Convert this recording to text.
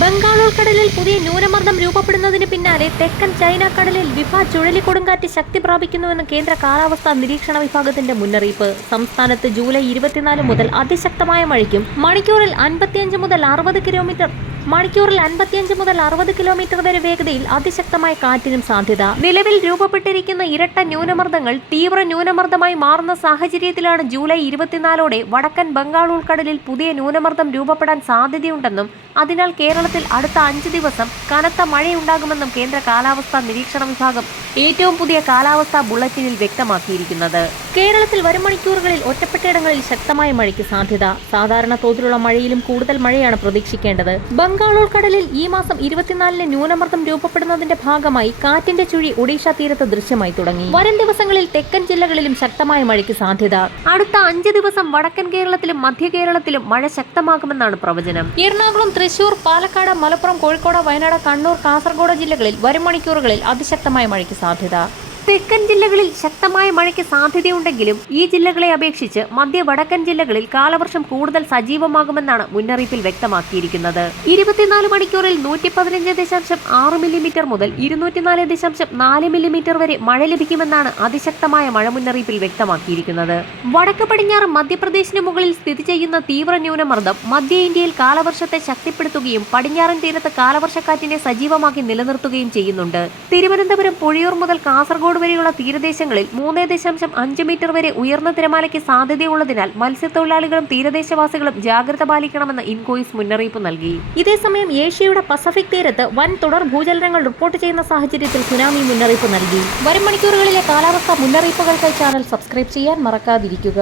ബംഗാൾ ഉൾക്കടലിൽ പുതിയ ന്യൂനമർദ്ദം രൂപപ്പെടുന്നതിന് പിന്നാലെ തെക്കൻ ചൈന കടലിൽ വിഫ ചുഴലിക്കൊടുങ്കാറ്റ് ശക്തി പ്രാപിക്കുന്നുവെന്ന് കേന്ദ്ര കാലാവസ്ഥാ നിരീക്ഷണ വിഭാഗത്തിന്റെ മുന്നറിയിപ്പ്. സംസ്ഥാനത്ത് ജൂലൈ 24 മുതൽ അതിശക്തമായ മഴയ്ക്കും മണിക്കൂറിൽ 55 മുതൽ 60 കിലോമീറ്റർ വരെ വേഗതയിൽ അതിശക്തമായ കാറ്റിനും സാധ്യത. നിലവിൽ രൂപപ്പെട്ടിരിക്കുന്ന ഇരട്ട ന്യൂനമർദ്ദങ്ങൾ തീവ്ര ന്യൂനമർദ്ദമായി മാറുന്ന സാഹചര്യത്തിലാണ് ജൂലൈ 24ഓടെ വടക്കൻ ബംഗാൾ ഉൾക്കടലിൽ പുതിയ ന്യൂനമർദ്ദം രൂപപ്പെടാൻ സാധ്യതയുണ്ടെന്നും അതിനാൽ കേരളത്തിൽ അടുത്ത 5 ദിവസം കനത്ത മഴയുണ്ടാകുമെന്നും കേന്ദ്ര കാലാവസ്ഥാ നിരീക്ഷണ വിഭാഗം ഏറ്റവും പുതിയ കാലാവസ്ഥാ ബുള്ളറ്റിനിൽ വ്യക്തമാക്കിയിരിക്കുന്നത്. കേരളത്തിൽ വരും മണിക്കൂറുകളിൽ ഒറ്റപ്പെട്ടയിടങ്ങളിൽ ശക്തമായ മഴയ്ക്ക് സാധ്യത. സാധാരണ തോതിലുള്ള മഴയിലും കൂടുതൽ മഴയാണ് പ്രതീക്ഷിക്കേണ്ടത്. ബംഗാൾ ഉൾക്കടലിൽ ഈ മാസം 24-ന് ന്യൂനമർദ്ദം രൂപപ്പെടുന്നതിന്റെ ഭാഗമായി കാറ്റിന്റെ ചുഴി ഒഡീഷ തീരത്ത് ദൃശ്യമായി തുടങ്ങി. വരും ദിവസങ്ങളിൽ തെക്കൻ ജില്ലകളിലും ശക്തമായ മഴയ്ക്ക് സാധ്യത. അടുത്ത 5 ദിവസം വടക്കൻ കേരളത്തിലും മധ്യ കേരളത്തിലും മഴ ശക്തമാകുമെന്നാണ് പ്രവചനം. എറണാകുളം, തൃശൂർ, പാലക്കാട്, മലപ്പുറം, കോഴിക്കോട്, വയനാട്, കണ്ണൂർ, കാസർഗോഡ് ജില്ലകളിൽ വരും മണിക്കൂറുകളിൽ അതിശക്തമായ മഴയ്ക്ക് സാധ്യത. തെക്കൻ ജില്ലകളിൽ ശക്തമായ മഴയ്ക്ക് സാധ്യതയുണ്ടെങ്കിലും ഈ ജില്ലകളെ അപേക്ഷിച്ച് മധ്യ വടക്കൻ ജില്ലകളിൽ കാലവർഷം കൂടുതൽ സജീവമാകുമെന്നാണ് മുന്നറിയിപ്പിൽ വ്യക്തമാക്കിയിരിക്കുന്നത്. 24 മണിക്കൂറിൽ 115.6 മില്ലിമീറ്റർ മുതൽ 204.4 മില്ലിമീറ്റർ വരെ മഴ ലഭിക്കുമെന്നാണ് അതിശക്തമായ മഴ മുന്നറിയിപ്പിൽ വ്യക്തമാക്കിയിരിക്കുന്നത്. വടക്ക് പടിഞ്ഞാറ് മധ്യപ്രദേശിന് മുകളിൽ സ്ഥിതി ചെയ്യുന്ന തീവ്ര ന്യൂനമർദ്ദം മധ്യ ഇന്ത്യയിൽ കാലവർഷത്തെ ശക്തിപ്പെടുത്തുകയും പടിഞ്ഞാറൻ തീരത്ത് കാലവർഷക്കാറ്റിനെ സജീവമാക്കി നിലനിർത്തുകയും ചെയ്യുന്നുണ്ട്. തിരുവനന്തപുരം, പുഴയൂർ മുതൽ കാസർഗോഡ് വരെയുള്ള തീരദേശങ്ങളിൽ 3.5 മീറ്റർ വരെ ഉയർന്ന തിരമാലയ്ക്ക് സാധ്യതയുള്ളതിനാൽ മത്സ്യത്തൊഴിലാളികളും തീരദേശവാസികളും ജാഗ്രത പാലിക്കണമെന്ന് ഇൻകോയിസ് മുന്നറിയിപ്പ് നൽകി. ഇതേസമയം ഏഷ്യയുടെ പസഫിക് തീരത്ത് വൻ തുടർ ഭൂചലനങ്ങൾ റിപ്പോർട്ട് ചെയ്യുന്ന സാഹചര്യത്തിൽ സുനാമി മുന്നറിയിപ്പ് നൽകി. വരും മണിക്കൂറുകളിലെ കാലാവസ്ഥാ മുന്നറിയിപ്പുകൾക്കായി ചാനൽ സബ്സ്ക്രൈബ് ചെയ്യാൻ മറക്കാതിരിക്കുക.